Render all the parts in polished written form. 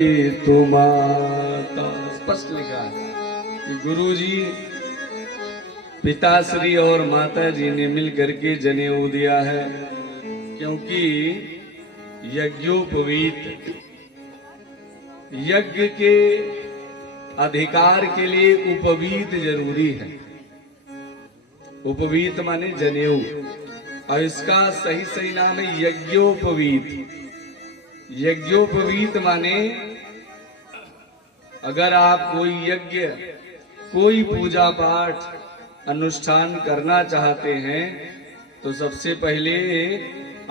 माता स्पष्ट लिखा है कि गुरुजी पिताश्री और माता जी ने मिल करके जनेऊ दिया है, क्योंकि यज्ञोपवीत यज्ञ के अधिकार के लिए उपवीत जरूरी है। उपवीत माने जनेऊ, और इसका सही नाम है यज्ञोपवीत। यज्ञोपवीत माने अगर आप कोई यज्ञ, कोई पूजा पाठ अनुष्ठान करना चाहते हैं तो सबसे पहले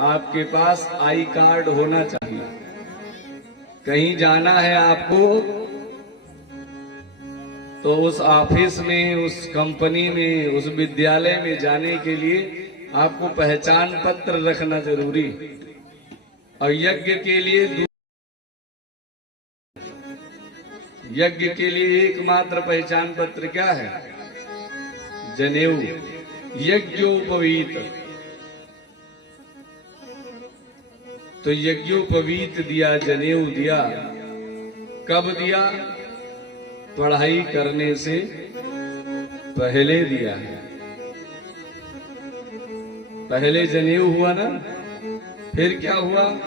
आपके पास आई कार्ड होना चाहिए। कहीं जाना है आपको तो उस ऑफिस में, उस कंपनी में, उस विद्यालय में जाने के लिए आपको पहचान पत्र रखना जरूरी। और यज्ञ के लिए एकमात्र पहचान पत्र क्या है? जनेऊ। यज्ञोपवीत। तो यज्ञोपवीत दिया, जनेऊ दिया। कब दिया? पढ़ाई करने से पहले दिया है। पहले जनेऊ हुआ ना, फिर क्या हुआ?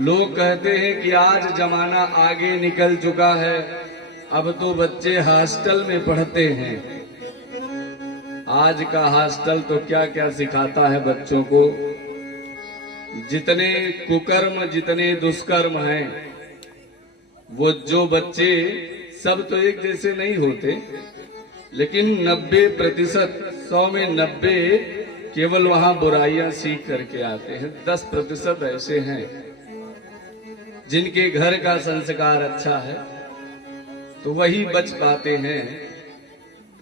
लोग कहते हैं कि आज जमाना आगे निकल चुका है, अब तो बच्चे हॉस्टल में पढ़ते हैं। आज का हॉस्टल तो क्या क्या सिखाता है बच्चों को। जितने कुकर्म, जितने दुष्कर्म हैं, वो जो बच्चे सब तो एक जैसे नहीं होते, लेकिन 90%, 100 में 90 केवल वहां बुराइयां सीख करके आते हैं। 10% ऐसे हैं जिनके घर का संस्कार अच्छा है, तो वही बच पाते हैं।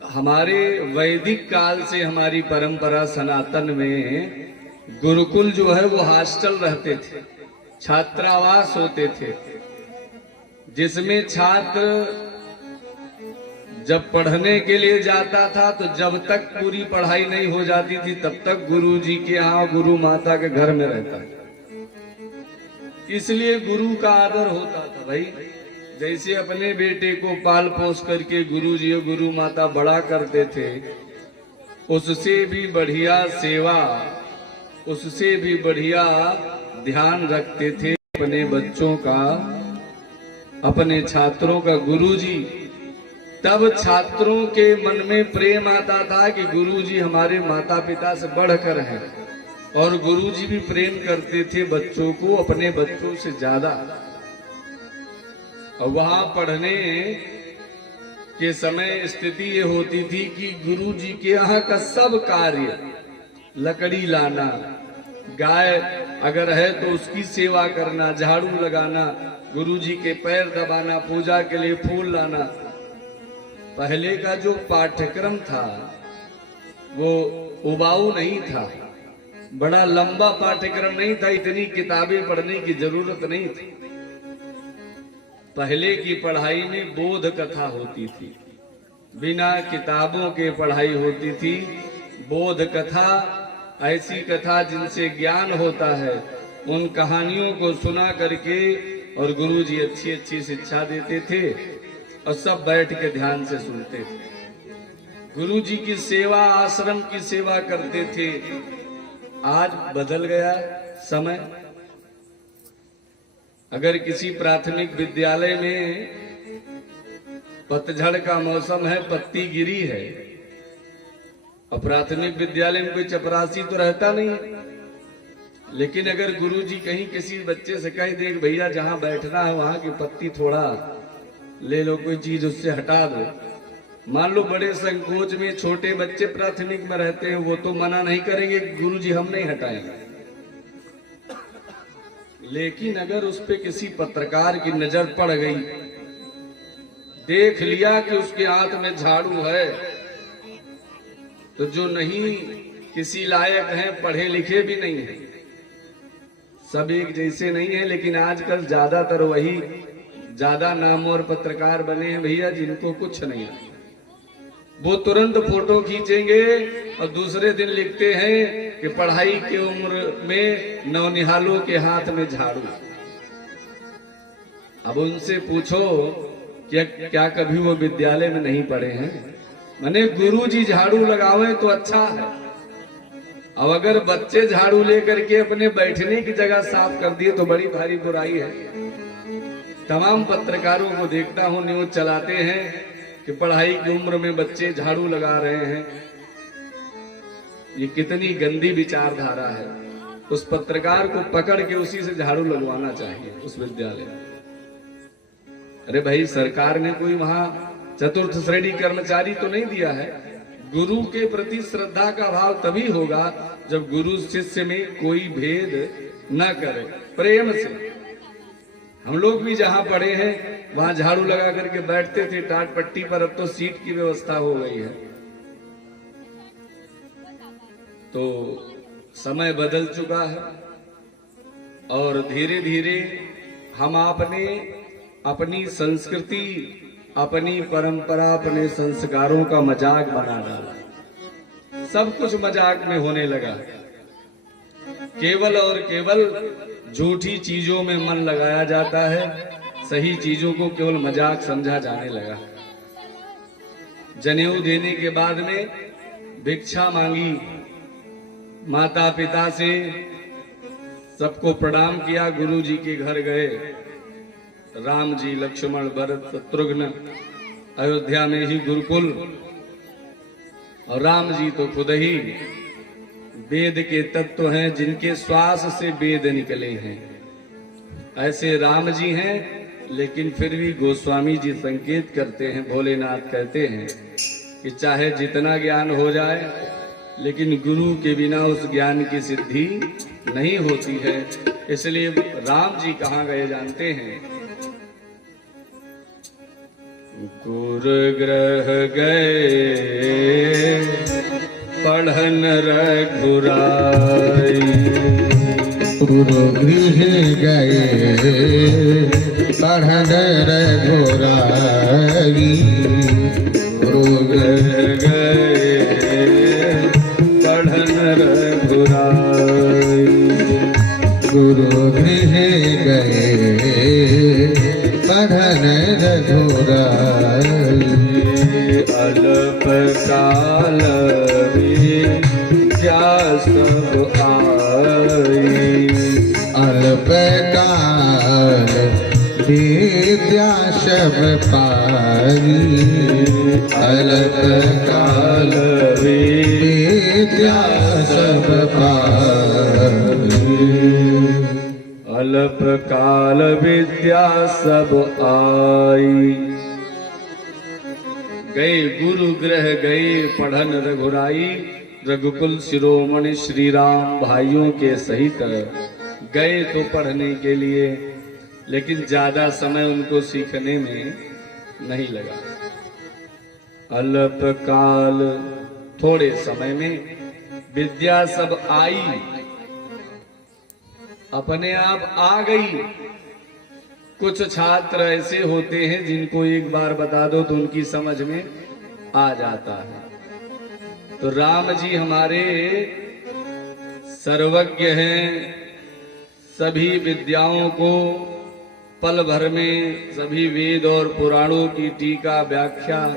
हमारे वैदिक काल से हमारी परंपरा सनातन में गुरुकुल जो है वो हॉस्टल रहते थे, छात्रावास होते थे, जिसमें छात्र जब पढ़ने के लिए जाता था तो जब तक पूरी पढ़ाई नहीं हो जाती थी तब तक गुरुजी के यहाँ, गुरु माता के घर में रहता था। इसलिए गुरु का आदर होता था भाई। जैसे अपने बेटे को पाल पोस करके गुरुजी और गुरु माता बड़ा करते थे, उससे भी बढ़िया सेवा, उससे भी बढ़िया ध्यान रखते थे अपने बच्चों का, अपने छात्रों का। गुरुजी, तब छात्रों के मन में प्रेम आता था कि गुरुजी हमारे माता पिता से बढ़कर हैं, और गुरुजी भी प्रेम करते थे बच्चों को अपने बच्चों से ज्यादा। और वहां पढ़ने के समय स्थिति ये होती थी कि गुरुजी के यहाँ का सब कार्य, लकड़ी लाना, गाय अगर है तो उसकी सेवा करना, झाड़ू लगाना, गुरुजी के पैर दबाना, पूजा के लिए फूल लाना। पहले का जो पाठ्यक्रम था वो उबाऊ नहीं था, बड़ा लंबा पाठ्यक्रम नहीं था, इतनी किताबें पढ़ने की जरूरत नहीं थी। पहले की पढ़ाई में बोध कथा होती थी, बिना किताबों के पढ़ाई होती थी। बोध कथा, ऐसी कथा जिनसे ज्ञान होता है, उन कहानियों को सुना करके और गुरुजी अच्छी अच्छी शिक्षा देते थे और सब बैठ के ध्यान से सुनते थे। गुरुजी की सेवा, आश्रम की सेवा करते थे। आज बदल गया समय। अगर किसी प्राथमिक विद्यालय में पतझड़ का मौसम है, पत्ती गिरी है, और प्राथमिक विद्यालय में कोई चपरासी तो रहता नहीं, लेकिन अगर गुरुजी कहीं किसी बच्चे से कह दे भैया जहां बैठना है वहां की पत्ती थोड़ा ले लो, कोई चीज उससे हटा दो। मान लो बड़े संकोच में छोटे बच्चे प्राथमिक में रहते हैं, वो तो मना नहीं करेंगे गुरुजी हम नहीं हटाएंगे। लेकिन अगर उस पे किसी पत्रकार की नजर पड़ गई, देख लिया कि उसके हाथ में झाड़ू है, तो जो नहीं किसी लायक हैं, पढ़े लिखे भी नहीं है, सब एक जैसे नहीं है। लेकिन आजकल ज्यादातर वही ज्यादा नाम और पत्रकार बने हैं भैया जिनको कुछ नहीं आता। वो तुरंत फोटो खींचेंगे और दूसरे दिन लिखते हैं कि पढ़ाई की उम्र में नौनिहालों के हाथ में झाड़ू। अब उनसे पूछो कि क्या कभी वो विद्यालय में नहीं पढ़े हैं? माने गुरु जी झाड़ू लगावे तो अच्छा है, अब अगर बच्चे झाड़ू लेकर के अपने बैठने की जगह साफ कर दिए तो बड़ी भारी बुराई है। तमाम पत्रकारों को देखता हूं न्यूज चलाते हैं कि पढ़ाई की उम्र में बच्चे झाड़ू लगा रहे हैं। ये कितनी गंदी विचारधारा है। उस पत्रकार को पकड़ के उसी से झाड़ू लगवाना चाहिए उस विद्यालय में। अरे भाई, सरकार ने कोई वहां चतुर्थ श्रेणी कर्मचारी तो नहीं दिया है। गुरु के प्रति श्रद्धा का भाव तभी होगा जब गुरु शिष्य में कोई भेद न करे, प्रेम से। हम लोग भी जहां पढ़े हैं वहां झाड़ू लगा करके बैठते थे टाट पट्टी पर, अब तो सीट की व्यवस्था हो गई है। तो समय बदल चुका है और धीरे धीरे हम आपने अपनी संस्कृति, अपनी परंपरा, अपने संस्कारों का मजाक बना डाला। सब कुछ मजाक में होने लगा। केवल और केवल झूठी चीजों में मन लगाया जाता है, सही चीजों को केवल मजाक समझा जाने लगा। जनेऊ देने के बाद में भिक्षा मांगी, माता पिता से सबको प्रणाम किया, गुरु जी के घर गए। राम जी, लक्ष्मण, भरत, शत्रुघ्न, अयोध्या में ही गुरुकुल, और राम जी तो खुद ही वेद के तत्व हैं, जिनके श्वास से वेद निकले हैं। ऐसे राम जी हैं, लेकिन फिर भी गोस्वामी जी संकेत करते हैं, भोलेनाथ कहते हैं कि चाहे जितना ज्ञान हो जाए, लेकिन गुरु के बिना उस ज्ञान की सिद्धि नहीं होती है। इसलिए राम जी कहाँ गए जानते हैं? गुरु ग्रह गए पढ़न रघुराई, गुरु गृह गए पढ़न रघुराई, गुरु ग्रह गए पढ़न रघुराई, गुरु गृह गए पढ़न रघुराई। अल्प काल विद्या सब आई, अल्प काल विद्या सब पाई, अल्प काल विद्या सब पाई, अल्प काल विद्या सब आई। गए गुरु ग्रह गए पढ़न रघुराई, रघुकुल शिरोमणि श्री राम भाइयों के सहित गए तो पढ़ने के लिए, लेकिन ज्यादा समय उनको सीखने में नहीं लगा। अल्प काल, थोड़े समय में विद्या सब आई, अपने आप आ गई। कुछ छात्र ऐसे होते हैं जिनको एक बार बता दो तो उनकी समझ में आ जाता है। तो राम जी हमारे सर्वज्ञ हैं, सभी विद्याओं को पल भर में, सभी वेद और पुराणों की टीका व्याख्या,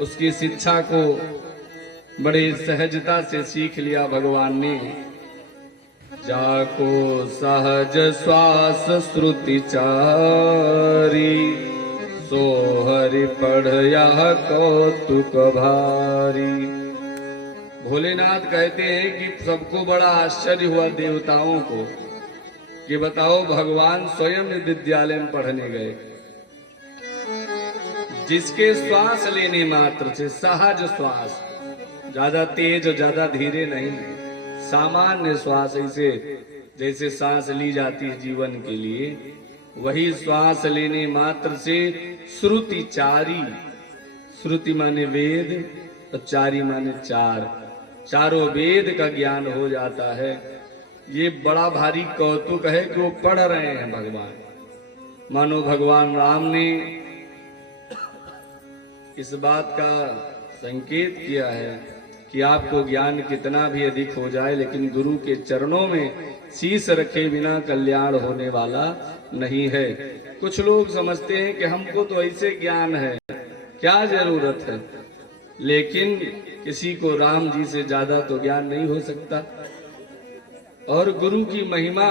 उसकी शिक्षा को बड़े सहजता से सीख लिया भगवान ने। जाको सहज श्वास श्रुति चारी, सो हरि पढ़या कौतुक भारी। भोलेनाथ कहते हैं कि सबको बड़ा आश्चर्य हुआ देवताओं को कि बताओ, भगवान स्वयं विद्यालय में पढ़ने गए, जिसके श्वास लेने मात्र से, सहज श्वास, ज्यादा तेज और ज्यादा धीरे नहीं, सामान्य श्वास, ऐसे जैसे सांस ली जाती है जीवन के लिए, वही श्वास लेने मात्र से श्रुति चारी, श्रुति माने वेद और चारी माने चार, चारों वेद का ज्ञान हो जाता है। ये बड़ा भारी कौतुक है कि वो पढ़ रहे हैं भगवान। मानो भगवान राम ने इस बात का संकेत किया है कि आपको ज्ञान कितना भी अधिक हो जाए, लेकिन गुरु के चरणों में शीश रखे बिना कल्याण होने वाला नहीं है। कुछ लोग समझते हैं कि हमको तो ऐसे ज्ञान है, क्या जरूरत है, लेकिन किसी को राम जी से ज्यादा तो ज्ञान नहीं हो सकता। और गुरु की महिमा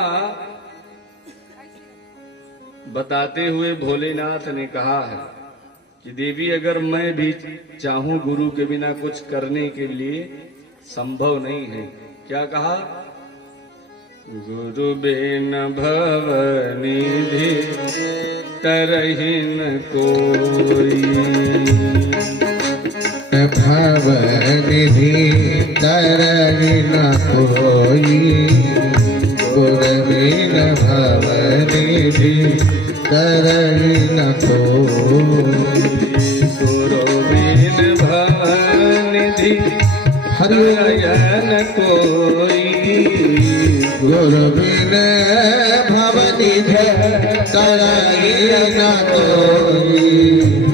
बताते हुए भोलेनाथ ने कहा है कि देवी अगर मैं भी चाहूं गुरु के बिना कुछ करने के लिए संभव नहीं है। क्या कहा? गुरु बिन भव निधि तरहि न कोई, भव निधि तरहि न कोई, गुरु बिन भव निधि तरहि न कोई, गुरु बिन भव निधि तरहि न कोई, गुरु बिन भव निधि तरहि न कोई,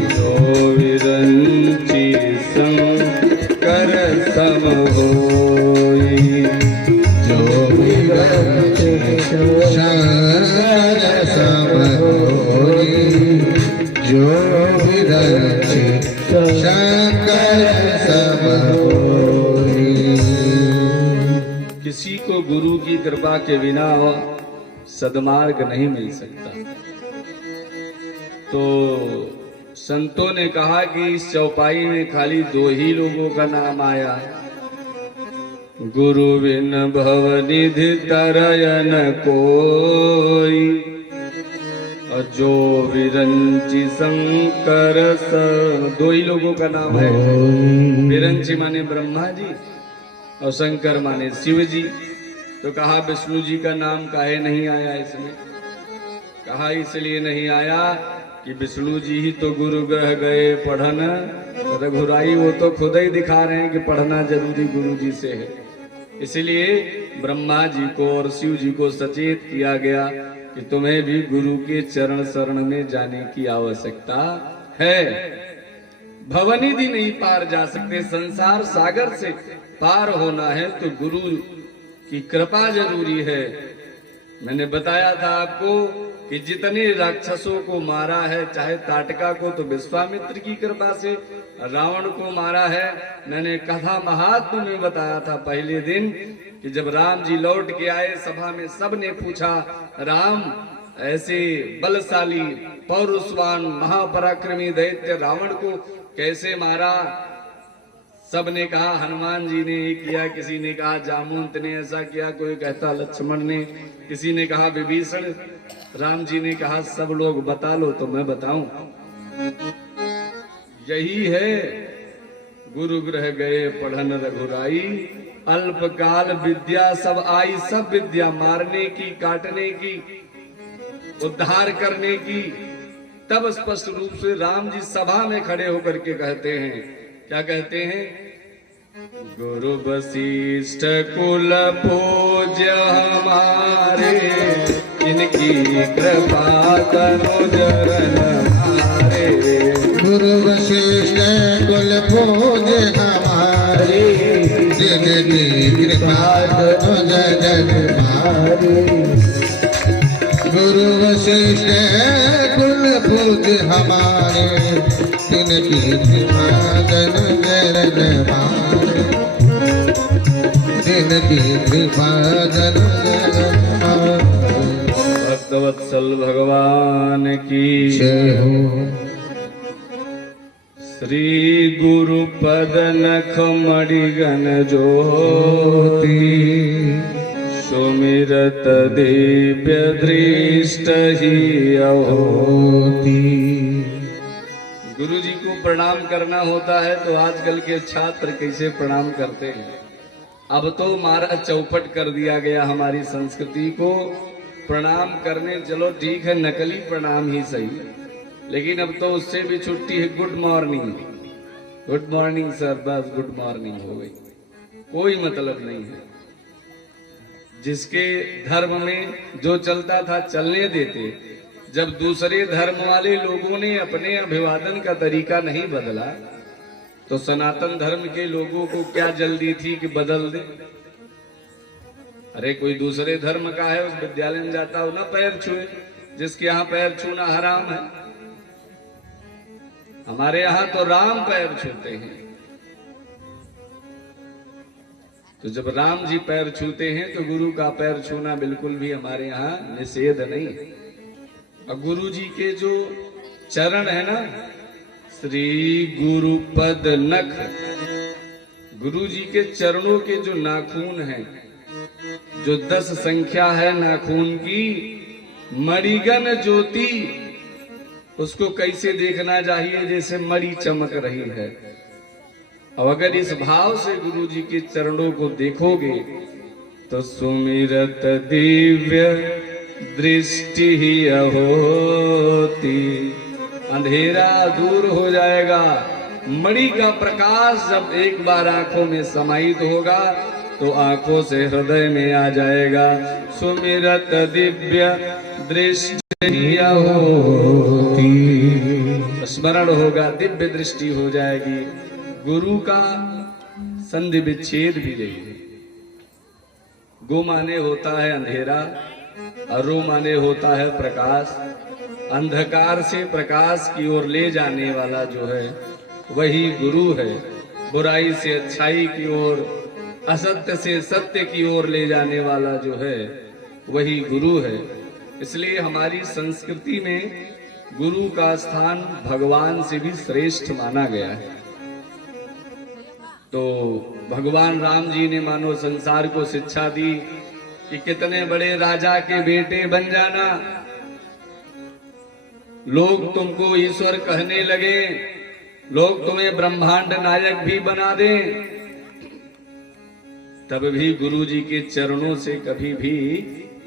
जो विरंचि शंकर सम होई, जो विरंचि शंकर सम होई, जो विरंचि शंकर सम होई। किसी को गुरु की कृपा के बिना सदमार्ग नहीं मिल सकता। तो संतों ने कहा कि इस चौपाई में खाली दो ही लोगों का नाम आया, गुरु बिन भव निधि तरहि न कोई, और जो विरंचि शंकर दो ही लोगों का नाम है। विरंचि माने ब्रह्मा जी और शंकर माने शिव जी। तो कहा विष्णु जी का नाम काहे नहीं आया इसमें? कहा इसलिए नहीं आया कि विष्णु जी ही तो गुरु ग्रह गए पढ़न रघुराई, वो तो खुद ही दिखा रहे हैं कि पढ़ना जरूरी गुरु जी से है। इसलिए ब्रह्मा जी को और शिव जी को सचेत किया गया कि तुम्हें भी गुरु के चरण शरण में जाने की आवश्यकता है। भवनिधि नहीं पार जा सकते, संसार सागर से पार होना है तो गुरु की कृपा जरूरी है। मैंने बताया था आपको कि जितने राक्षसों को मारा है, चाहे ताटका को तो विश्वामित्र की कृपा से, रावण को मारा है। मैंने कथा महात्म्य में बताया था पहले दिन कि जब राम जी लौट के आए सभा में, सब ने पूछा राम ऐसे बलशाली पौरुषवान महापराक्रमी दैत्य रावण को कैसे मारा? सब ने कहा हनुमान जी ने ये किया, किसी ने कहा जामुन ने ऐसा किया, कोई कहता लक्ष्मण ने, किसी ने कहा विभीषण। राम जी ने कहा सब लोग बता लो तो मैं बताऊं। यही है गुरु ग्रह गए पढ़न रघुराई, अल्पकाल विद्या सब आई, सब विद्या मारने की, काटने की, उद्धार करने की। तब स्पष्ट रूप से राम जी सभा में खड़े होकर के कहते हैं, क्या कहते हैं? गुरु वशिष्ठ कुल पूज्य हमारे, इनकी कृपा करो जरन हमारे। गुरु वशिष्ठ कुल पूज्य हमारे, जिनकी कृपा करो जरन हमारे। गुरु वशिष्ठ कुल पूज्य हमारे, जिनकी कृपा करो जरन हमारे, जिनकी कृपा करो जरन हमारे। भक्तवत्सल भगवान की जय हो। श्री गुरु पद नख मणिगण ज्योति, सुमिरत दिव्य दृष्ट ही अहोति। गुरु जी को प्रणाम करना होता है तो आजकल के छात्र कैसे प्रणाम करते हैं? अब तो मारा चौपट कर दिया गया हमारी संस्कृति को। प्रणाम करने चलो ठीक है, नकली प्रणाम ही सही, लेकिन अब तो उससे भी छुट्टी है। Good morning, good morning sir, बस गुड मॉर्निंग हो गई, कोई मतलब नहीं है। जिसके धर्म में जो चलता था चलने देते। जब दूसरे धर्म वाले लोगों ने अपने अभिवादन का तरीका नहीं बदला तो सनातन धर्म के लोगों को क्या जल्दी थी कि बदल दे। अरे कोई दूसरे धर्म का है, उस विद्यालय में जाता हो ना पैर छुए, जिसके यहाँ पैर छूना हराम है। हमारे यहाँ तो राम पैर छूते हैं। तो जब राम जी पैर छूते हैं तो गुरु का पैर छूना बिल्कुल भी हमारे यहाँ निषेध नहीं है। और गुरु जी के जो चरण है ना, श्री गुरु पद नख, गुरु जी के चरणों के जो नाखून हैं, जो 10 संख्या है नाखून की, मणिगन ज्योति, उसको कैसे देखना चाहिए, जैसे मणि चमक रही है। अब अगर इस भाव से गुरु जी के चरणों को देखोगे तो सुमिरत दिव्य दृष्टि ही होती, अंधेरा दूर हो जाएगा। मणि का प्रकाश जब एक बार आंखों में समाहित होगा तो आंखों से हृदय में आ जाएगा। सुमिरत दिव्य दृष्टि होती, स्मरण होगा, दिव्य दृष्टि हो जाएगी। गुरु का संधि विच्छेद भी नहीं। गो माने होता है अंधेरा और रो माने होता है प्रकाश। अंधकार से प्रकाश की ओर ले जाने वाला जो है वही गुरु है। बुराई से अच्छाई की ओर, असत्य से सत्य की ओर ले जाने वाला जो है वही गुरु है। इसलिए हमारी संस्कृति में गुरु का स्थान भगवान से भी श्रेष्ठ माना गया है। तो भगवान राम जी ने मानो संसार को शिक्षा दी कि कितने बड़े राजा के बेटे बन जाना, लोग तुमको ईश्वर कहने लगे, लोग तुम्हें ब्रह्मांड नायक भी बना दें, तब भी गुरु जी के चरणों से कभी भी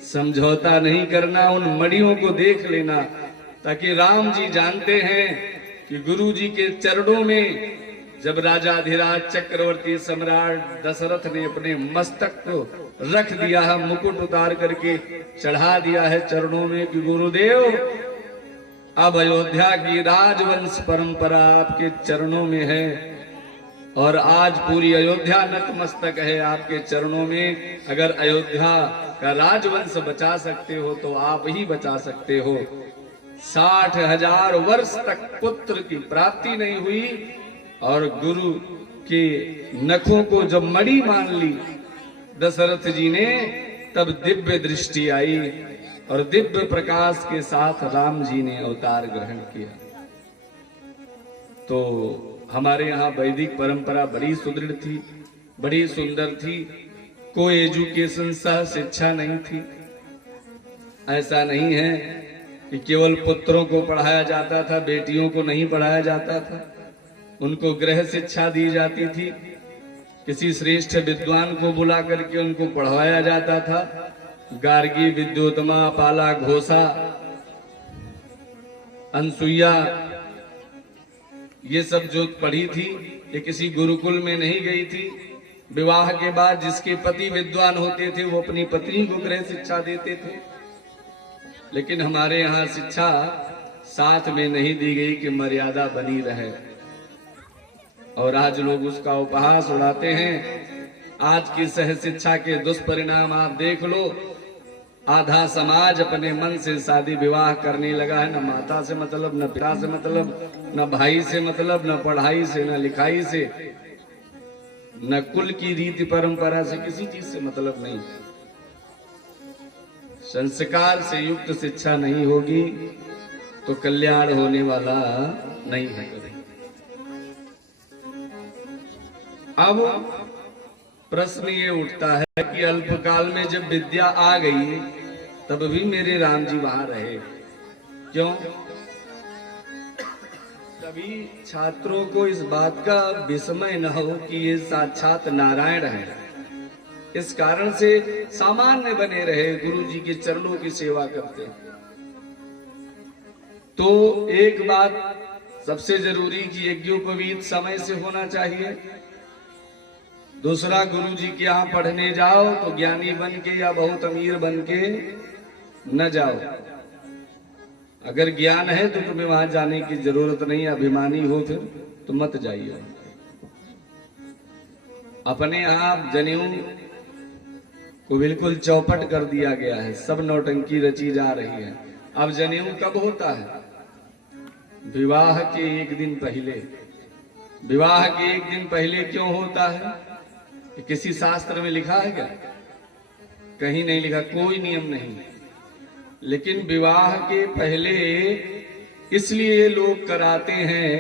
समझौता नहीं करना। उन मणियों को देख लेना, ताकि राम जी जानते हैं कि गुरु जी के चरणों में जब राजाधिराज चक्रवर्ती सम्राट दशरथ ने अपने मस्तक को रख दिया है, मुकुट उतार करके चढ़ा दिया है चरणों में कि गुरुदेव अब अयोध्या की राजवंश परंपरा आपके चरणों में है और आज पूरी अयोध्या नतमस्तक है आपके चरणों में। अगर अयोध्या का राजवंश बचा सकते हो तो आप ही बचा सकते हो। 60,000 वर्ष तक पुत्र की प्राप्ति नहीं हुई और गुरु के नखों को जब मणि मान ली दशरथ जी ने, तब दिव्य दृष्टि आई और दिव्य प्रकाश के साथ राम जी ने अवतार ग्रहण किया। तो हमारे यहाँ वैदिक परंपरा बड़ी सुदृढ़ थी, बड़ी सुंदर थी। कोई एजुकेशन सह शिक्षा नहीं थी। ऐसा नहीं है कि केवल पुत्रों को पढ़ाया जाता था, बेटियों को नहीं पढ़ाया जाता था। उनको गृह शिक्षा दी जाती थी। किसी श्रेष्ठ विद्वान को बुला करके उनको पढ़वाया जाता था। गार्गी, विद्योतमा, पाला, घोषा, अनसुईया, ये सब जो पढ़ी थी ये किसी गुरुकुल में नहीं गई थी। विवाह के बाद जिसके पति विद्वान होते थे वो अपनी पत्नी को गृह शिक्षा देते थे। लेकिन हमारे यहाँ शिक्षा साथ में नहीं दी गई कि मर्यादा बनी रहे, और आज लोग उसका उपहास उड़ाते हैं। आज की सह शिक्षा के दुष्परिणाम आप देख लो। आधा समाज अपने मन से शादी विवाह करने लगा है। न माता से मतलब, न पिता से मतलब, न भाई से मतलब, न पढ़ाई से, न लिखाई से, न कुल की रीति परंपरा से, किसी चीज से मतलब नहीं। संस्कार से युक्त शिक्षा नहीं होगी तो कल्याण होने वाला नहीं है कभी। अब प्रश्न ये उठता है कि अल्पकाल में जब विद्या आ गई तब भी मेरे राम जी वहां रहे, क्यों? कभी छात्रों को इस बात का विस्मय न हो कि ये साक्षात नारायण है। इस कारण से सामान्य बने रहे, गुरु जी के चरणों की सेवा करते। तो एक बात सबसे जरूरी कि यज्ञोपवीत समय से होना चाहिए। दूसरा, गुरु जी के यहाँ पढ़ने जाओ तो ज्ञानी बन के या बहुत अमीर बन के न जाओ। अगर ज्ञान है तो तुम्हें वहां जाने की जरूरत नहीं। अभिमानी हो फिर तो मत जाइए। अपने यहाँ जनेऊ को बिल्कुल चौपट कर दिया गया है, सब नौटंकी रची जा रही है। अब जनेऊ कब होता है? विवाह के एक दिन पहले। विवाह के एक दिन पहले क्यों होता है? ये किसी शास्त्र में लिखा है क्या? कहीं नहीं लिखा, कोई नियम नहीं। लेकिन विवाह के पहले इसलिए लोग कराते हैं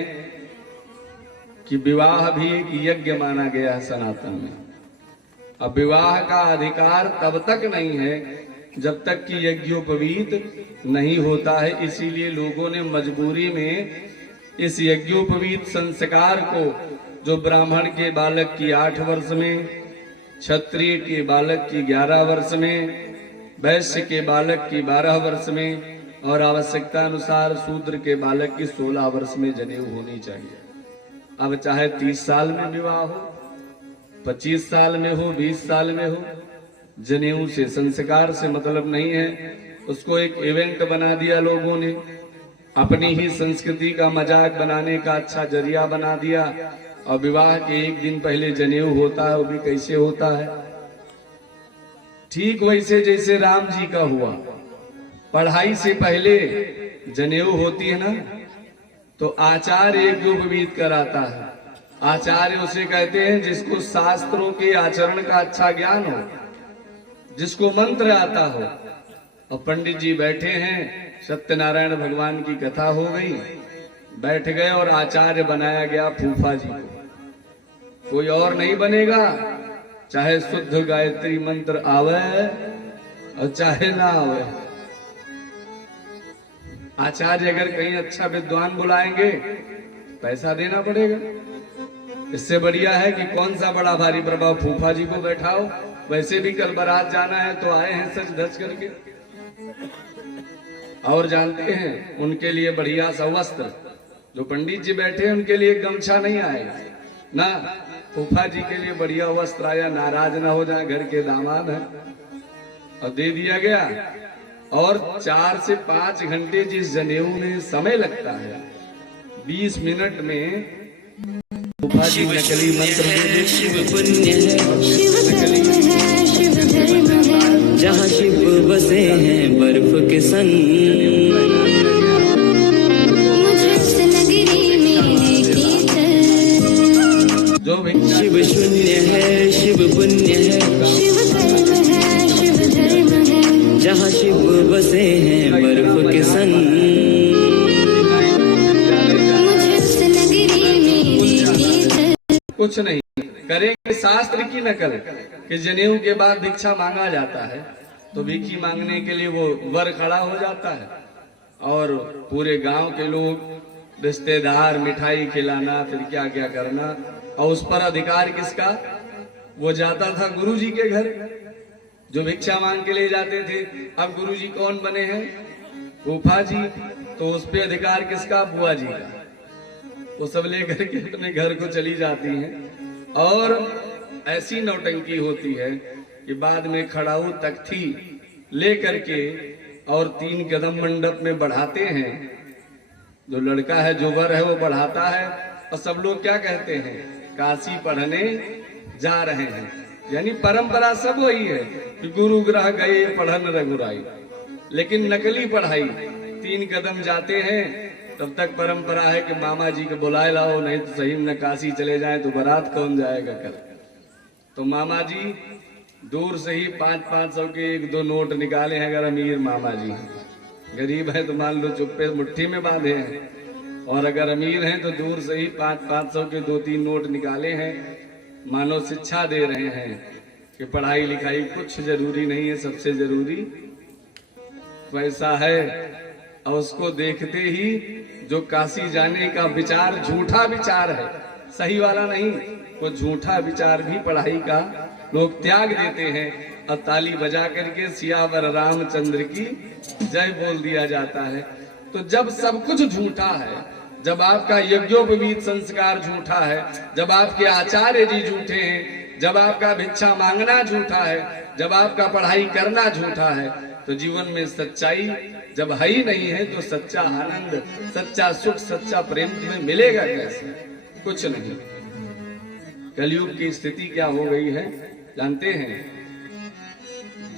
कि विवाह भी एक यज्ञ माना गया है सनातन में। अब विवाह का अधिकार तब तक नहीं है जब तक कि यज्ञोपवीत नहीं होता है। इसीलिए लोगों ने मजबूरी में इस यज्ञोपवीत संस्कार को, जो ब्राह्मण के बालक की 8 वर्ष में, क्षत्रिय के बालक की 11 वर्ष में, वैश्य के बालक की 12 वर्ष में और आवश्यकता अनुसार शूद्र के बालक की 16 वर्ष में जनेऊ होनी चाहिए। अब चाहे 30 साल में विवाह हो, 25 साल में हो, 20 साल में हो, जनेऊ से, संस्कार से मतलब नहीं है। उसको एक इवेंट बना दिया लोगों ने, अपनी ही संस्कृति का मजाक बनाने का अच्छा जरिया बना दिया। और विवाह के एक दिन पहले जनेऊ होता है, वो भी कैसे होता है? ठीक वैसे जैसे राम जी का हुआ। पढ़ाई से पहले जनेऊ होती है ना, तो आचार्य यज्ञोपवीत कराता है। आचार्य उसे कहते हैं जिसको शास्त्रों के आचरण का अच्छा ज्ञान हो, जिसको मंत्र आता हो। और पंडित जी बैठे हैं, सत्यनारायण भगवान की कथा हो गई, बैठ गए और आचार्य बनाया गया फूफा जी को। कोई और नहीं बनेगा, चाहे शुद्ध गायत्री मंत्र आवे और चाहे ना आवे। आचार्य अगर कहीं अच्छा विद्वान बुलाएंगे, पैसा देना पड़ेगा। इससे बढ़िया है कि कौन सा बड़ा भारी प्रभाव, फूफा जी को बैठाओ। वैसे भी कल बारात जाना है तो आए हैं सच धज करके। और जानते हैं उनके लिए बढ़िया सा वस्त्र, जो पंडित जी बैठे हैं उनके लिए गमछा नहीं आएगा ना, फूफा जी के लिए बढ़िया वस्त्र आया, नाराज ना हो जाए, घर के दामाद हैं। और दे दिया गया। और 4 से 5 घंटे जिस जनेऊ में समय लगता है, 20 मिनट में फूफा जी नकली मंत्र दे देते। शिव पुण्य है, शिव धर्म है, जहाँ शिव बसे हैं बर्फ के सन। मुझे इस नगरी में कीर्तन। जो शिव शून्य है, शिव पुण्य है, शिव धर्म है, शिव धर्म है, जहाँ शिव बसे हैं बर्फ के सन। मुझे इस नगरी में कीर्तन। कुछ नहीं करेंगे, शास्त्र की नकल कि जनेऊ के बाद भिक्षा मांगा जाता है, तो भिक्षी मांगने के लिए वो वर खड़ा हो जाता है और पूरे गांव के लोग, रिश्तेदार, मिठाई खिलाना, फिर क्या क्या करना। और उस पर अधिकार किसका? वो जाता था गुरुजी के घर, जो भिक्षा मांग के ले जाते थे। अब गुरुजी कौन बने हैं? फूफा जी। तो उस पे अधिकार किसका? बुआ जी का। वो सब लेकर के अपने घर को चली जाती हैं। और ऐसी नौटंकी होती है कि बाद में खड़ाऊ तख्ती ले करके और 3 कदम मंडप में बढ़ाते हैं। जो लड़का है, जो वर है, वो बढ़ाता है। और सब लोग क्या कहते हैं? काशी पढ़ने जा रहे हैं। यानी परंपरा सब वही है कि गुरु ग्रह गए पढ़न रघुराई। लेकिन नकली पढ़ाई, 3 कदम जाते हैं, तब तक परंपरा है कि मामा जी को बुलाए लाओ, नहीं तो सही में काशी चले जाएं तो बारात कौन जाएगा कल। तो मामा जी दूर से ही 500-500 के 1-2 नोट निकाले हैं। अगर अमीर मामा जी हैं, गरीब है तो मान लो चुप्पे मुट्ठी में बांधे हैं। और अगर अमीर हैं तो दूर से ही 500-500 के 2-3 नोट निकाले हैं। मानो शिक्षा दे रहे हैं कि पढ़ाई लिखाई कुछ जरूरी नहीं है, सबसे जरूरी पैसा है। और उसको देखते ही जो काशी जाने का विचार झूठा विचार है, सही वाला नहीं, वो झूठा विचार भी पढ़ाई का लोग त्याग देते हैं। और ताली बजा करके सियावर रामचंद्र की जय बोल दिया जाता है। तो जब सब कुछ झूठा है, जब आपका यज्ञोपवीत संस्कार झूठा है, जब आपके आचार्य जी झूठे हैं, जब आपका भिक्षा मांगना झूठा है, जब आपका पढ़ाई करना झूठा है, तो जीवन में सच्चाई जब है ही नहीं है तो सच्चा आनंद, सच्चा सुख, सच्चा प्रेम तुम्हें मिलेगा कैसे? कुछ नहीं। कलयुग की स्थिति क्या हो गई है जानते हैं?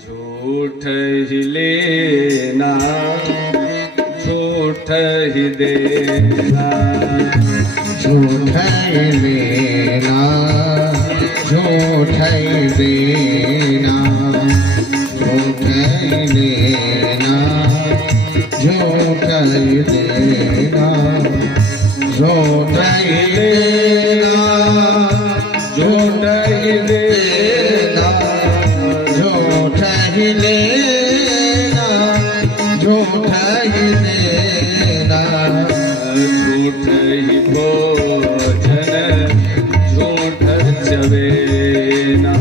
झूठ ही लेना झूठ ही देना, झूठ लेना झूठ देना, झूठ लेना झूठ देना, झूठ लेना झूठ ही देना, झूठ लेना झूठ देना, झूठ ही भोजन झूठ चवेना,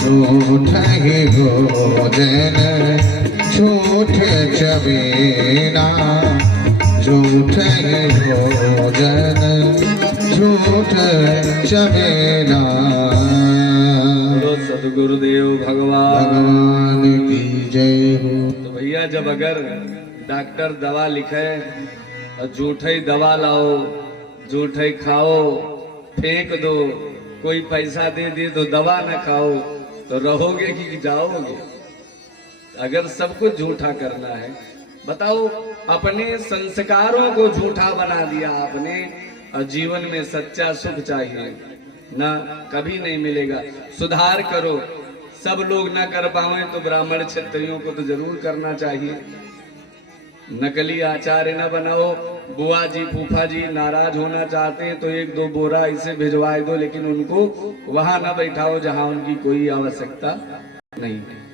झूठ ही भोजन झूठ चवेना, झूठ ही भोजन झूठ चवेना। बोलो सदगुरुदेव भगवान। भगवान की जय हो। तो भैया जब अगर डॉक्टर दवा लिखे और झूठा ही दवा लाओ, झूठा ही खाओ, फेंक दो, कोई पैसा दे दे तो दवा न खाओ, तो रहोगे कि जाओगे? अगर सब कुछ झूठा करना है, बताओ अपने संस्कारों को झूठा बना दिया आपने, और जीवन में सच्चा सुख चाहिए ना, कभी नहीं मिलेगा। सुधार करो, सब लोग ना कर पाए तो ब्राह्मण क्षत्रियों को तो जरूर करना चाहिए। नकली आचार्य न बनाओ। बुआ जी फूफा जी नाराज होना चाहते हैं तो एक दो बोरा इसे भिजवा दो, लेकिन उनको वहां न बैठाओ जहां उनकी कोई आवश्यकता नहीं है।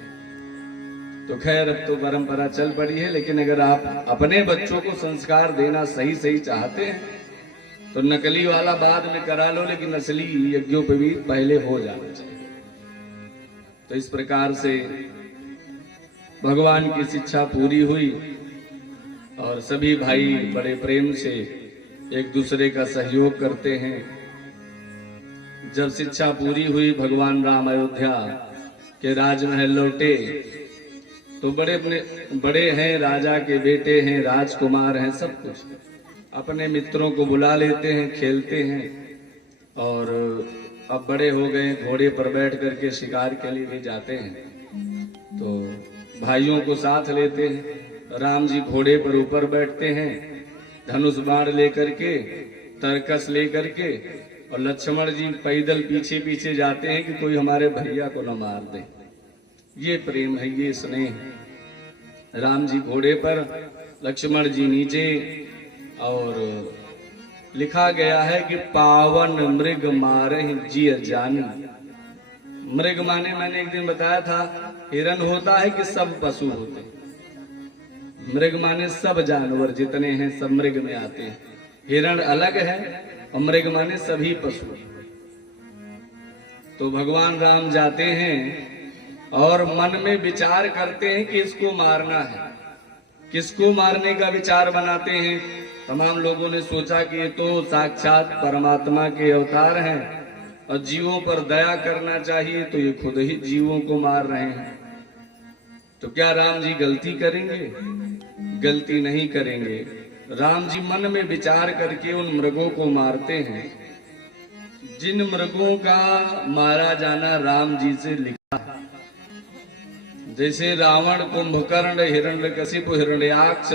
तो खैर अब तो परंपरा चल पड़ी है, लेकिन अगर आप अपने बच्चों को संस्कार देना सही सही चाहते हैं तो नकली वाला बाद में करा लो, लेकिन असली यज्ञोपवीत पहले हो जाना चाहिए। तो इस प्रकार से भगवान की शिक्षा पूरी हुई और सभी भाई बड़े प्रेम से एक दूसरे का सहयोग करते हैं। जब शिक्षा पूरी हुई, भगवान राम अयोध्या के राजमहल लौटे तो बड़े हैं, राजा के बेटे हैं, राजकुमार हैं, सब कुछ अपने मित्रों को बुला लेते हैं, खेलते हैं। और अब बड़े हो गए, घोड़े पर बैठ करके शिकार के लिए भी जाते हैं। तो भाइयों को साथ लेते हैं। राम जी घोड़े पर ऊपर बैठते हैं, धनुष बाण लेकर के, तरकस लेकर के, और लक्ष्मण जी पैदल पीछे पीछे जाते हैं कि कोई हमारे भैया को न मार दे। ये प्रेम है, ये स्नेह है। राम जी घोड़े पर, लक्ष्मण जी नीचे। और लिखा गया है कि पावन मृग मारे जिय जानी। मृग माने मैंने एक दिन बताया था, हिरण होता है कि सब पशु होते हैं। मृग माने सब जानवर जितने हैं सब मृग में आते हैं। हिरण अलग है और मृग माने सभी पशु। तो भगवान राम जाते हैं और मन में विचार करते हैं कि इसको मारना है। किसको मारने का विचार बनाते हैं? तमाम लोगों ने सोचा कि ये तो साक्षात परमात्मा के अवतार हैं और जीवों पर दया करना चाहिए, तो ये खुद ही जीवों को मार रहे हैं। तो क्या राम जी गलती करेंगे? गलती नहीं करेंगे। राम जी मन में विचार करके उन मृगों को मारते हैं। जिन मृगों का मारा जाना राम जी से लिखा है, जैसे रावण, कुंभकर्ण, हिरण्यकशिपु, हिरण्याक्ष,